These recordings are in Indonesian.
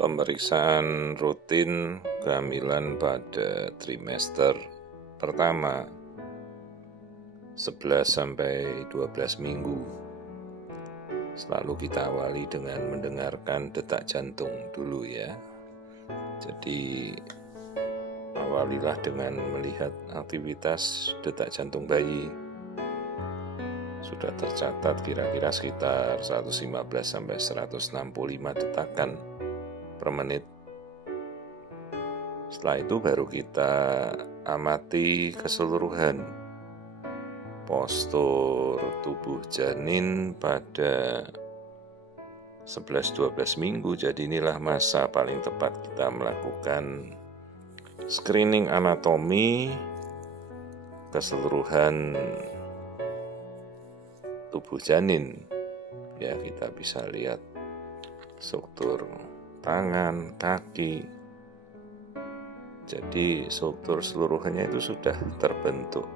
Pemeriksaan rutin kehamilan pada trimester pertama 11-12 minggu. Selalu kita awali dengan mendengarkan detak jantung dulu ya. Jadi awalilah dengan melihat aktivitas detak jantung bayi. Sudah tercatat kira-kira sekitar 115-165 detakan per menit. Setelah itu baru kita amati keseluruhan postur tubuh janin pada 11-12 minggu. Jadi inilah masa paling tepat kita melakukan screening anatomi keseluruhan tubuh janin. Ya, kita bisa lihat struktur tangan, kaki. Jadi struktur seluruhnya itu sudah terbentuk.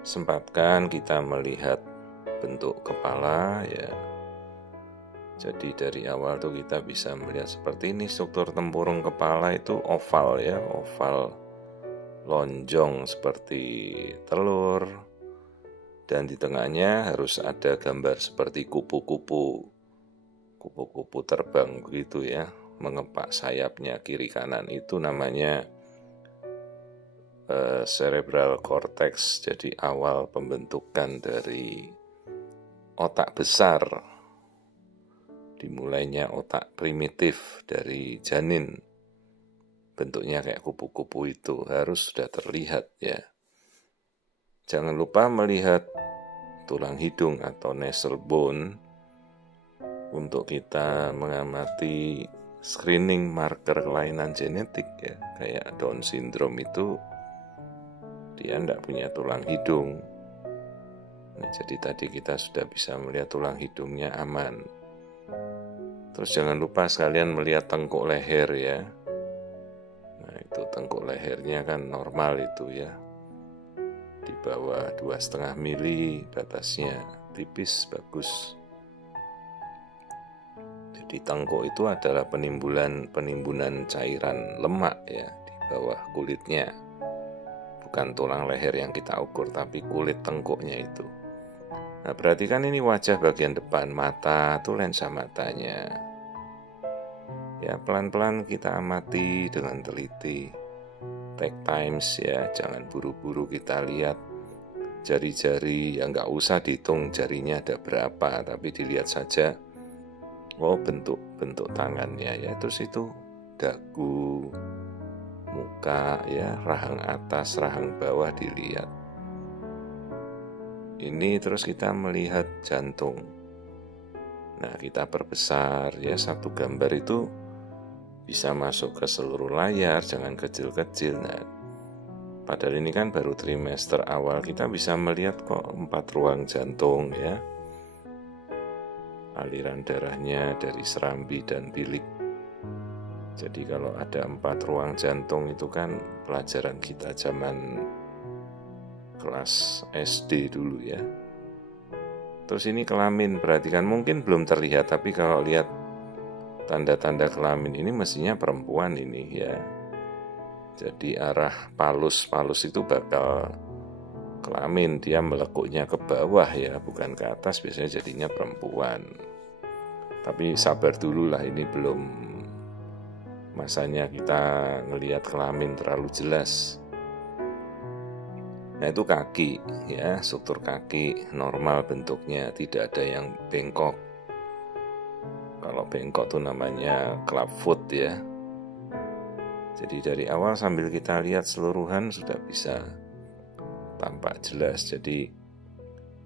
Sempatkan kita melihat bentuk kepala ya. Jadi dari awal tuh kita bisa melihat seperti ini, struktur tempurung kepala itu oval ya, oval lonjong seperti telur, dan di tengahnya harus ada gambar seperti kupu-kupu terbang begitu ya, mengepak sayapnya kiri kanan. Itu namanya cerebral cortex. Jadi awal pembentukan dari otak besar, dimulainya otak primitif dari janin, bentuknya kayak kupu-kupu itu harus sudah terlihat ya. Jangan lupa melihat tulang hidung atau nasal bone untuk kita mengamati screening marker kelainan genetik ya. Kayak Down syndrome itu dia tidak punya tulang hidung. Nah, jadi tadi kita sudah bisa melihat tulang hidungnya aman. Terus jangan lupa sekalian melihat tengkuk leher ya. Nah, itu tengkuk lehernya kan normal itu ya. Di bawah 2,5 mili batasnya, tipis, bagus. Di tengkuk itu adalah penimbunan cairan lemak ya di bawah kulitnya. Bukan tulang leher yang kita ukur, tapi kulit tengkuknya itu. Nah, perhatikan ini wajah bagian depan, mata itu lensa matanya. Ya, pelan-pelan kita amati dengan teliti. Take times ya, jangan buru-buru kita lihat jari-jari, ya nggak usah dihitung jarinya ada berapa, tapi dilihat saja. Oh, bentuk tangannya ya, terus itu dagu, muka ya, rahang atas, rahang bawah dilihat. Ini terus kita melihat jantung. Nah, kita perbesar ya, satu gambar itu bisa masuk ke seluruh layar, jangan kecil-kecil. Nah, padahal ini kan baru trimester awal, kita bisa melihat kok 4 ruang jantung ya. Aliran darahnya dari serambi dan bilik. Jadi kalau ada 4 ruang jantung itu kan pelajaran kita zaman kelas SD dulu ya. Terus ini kelamin, perhatikan mungkin belum terlihat, tapi kalau lihat tanda-tanda kelamin ini mestinya perempuan ini ya. Jadi arah palus itu bakal kelamin, dia melekuknya ke bawah ya, bukan ke atas, biasanya jadinya perempuan. Tapi sabar dulu lah, ini belum masanya kita ngelihat kelamin terlalu jelas. Nah, itu kaki ya, struktur kaki normal bentuknya, tidak ada yang bengkok. Kalau bengkok itu namanya clubfoot ya. Jadi dari awal sambil kita lihat seluruhan sudah bisa tampak jelas. Jadi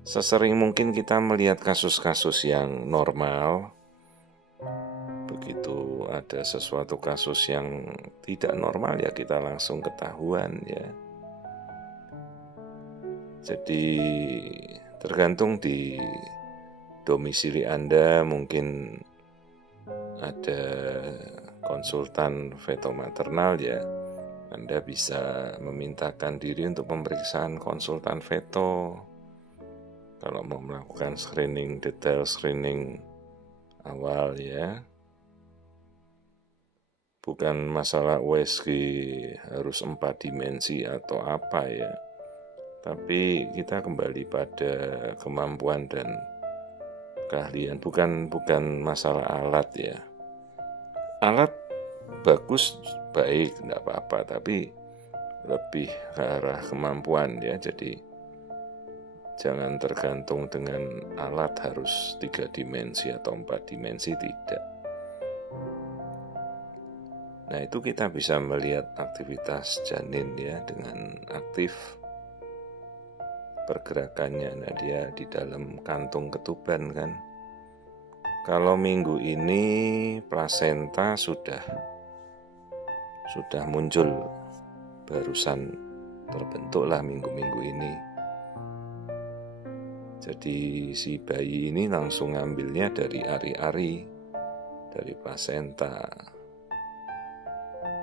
sesering mungkin kita melihat kasus-kasus yang normal. Begitu ada sesuatu kasus yang tidak normal ya kita langsung ketahuan ya. Jadi tergantung di domisili Anda, mungkin ada konsultan feto-maternal ya. Anda bisa memintakan diri untuk pemeriksaan konsultan feto. Kalau mau melakukan screening, detail screening awal ya. Bukan masalah USG harus 4 dimensi atau apa ya. Tapi kita kembali pada kemampuan dan keahlian, bukan masalah alat ya. Alat bagus, baik, enggak apa-apa, tapi lebih ke arah kemampuan ya. Jadi jangan tergantung dengan alat harus 3 dimensi atau 4 dimensi, tidak. Nah, itu kita bisa melihat aktivitas janin ya dengan aktif pergerakannya. Nah, dia di dalam kantung ketuban kan. Kalau minggu ini plasenta sudah muncul, barusan terbentuklah minggu-minggu ini. Jadi si bayi ini langsung ngambilnya dari ari-ari, dari plasenta.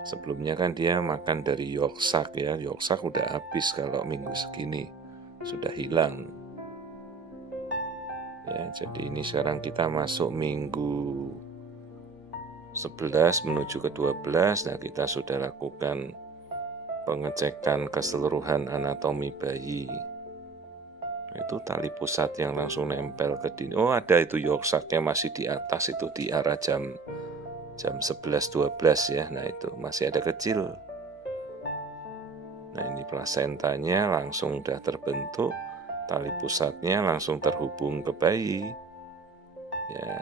Sebelumnya kan dia makan dari yolksak ya. Yolksak udah habis kalau minggu segini, sudah hilang. Ya, jadi ini sekarang kita masuk minggu 11 menuju ke 12. Nah, kita sudah lakukan pengecekan keseluruhan anatomi bayi. Itu tali pusat yang langsung nempel ke dinding. Oh, ada itu yolksaknya masih di atas, itu di arah jam 11-12 ya. Nah, itu masih ada kecil. Nah, ini plasentanya langsung udah terbentuk, tali pusatnya langsung terhubung ke bayi ya.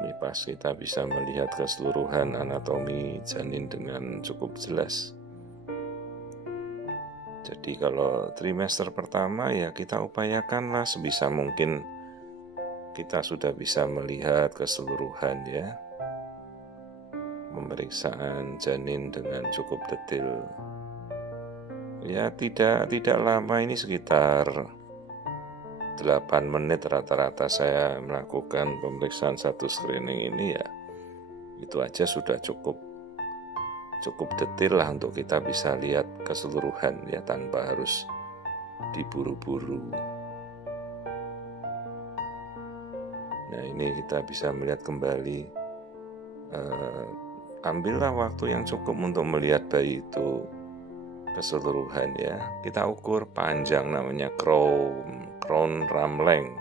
Ini pas kita bisa melihat keseluruhan anatomi janin dengan cukup jelas. Jadi kalau trimester pertama ya kita upayakanlah sebisa mungkin kita sudah bisa melihat keseluruhan ya, pemeriksaan janin dengan cukup detail. Ya tidak lama, ini sekitar 8 menit rata-rata saya melakukan pemeriksaan satu screening ini ya. Itu aja sudah cukup detail lah untuk kita bisa lihat keseluruhan ya, tanpa harus diburu-buru. Nah, ini kita bisa melihat kembali. Ambillah waktu yang cukup untuk melihat bayi itu keseluruhan ya. Kita ukur panjang, namanya crown ramleng.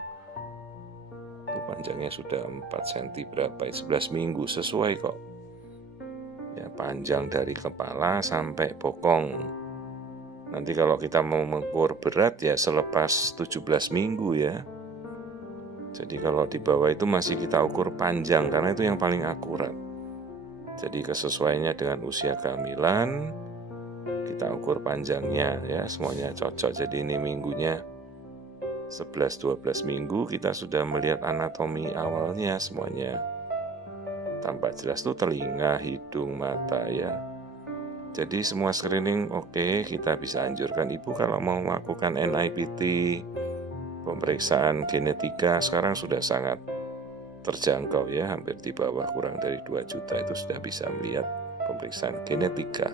Itu panjangnya sudah 4 cm berapa, 11 minggu, sesuai kok. Ya, panjang dari kepala sampai bokong. Nanti kalau kita mau mengukur berat ya selepas 17 minggu ya. Jadi kalau di bawah itu masih kita ukur panjang, karena itu yang paling akurat. Jadi kesesuaiannya dengan usia kehamilan, kita ukur panjangnya ya, semuanya cocok. Jadi ini minggunya 11-12 minggu, kita sudah melihat anatomi awalnya semuanya. Tampak jelas tuh telinga, hidung, mata ya. Jadi semua screening oke, kita bisa anjurkan ibu kalau mau melakukan NIPT, pemeriksaan genetika sekarang sudah sangat terjangkau ya, hampir di bawah kurang dari 2 juta itu sudah bisa melihat pemeriksaan genetika.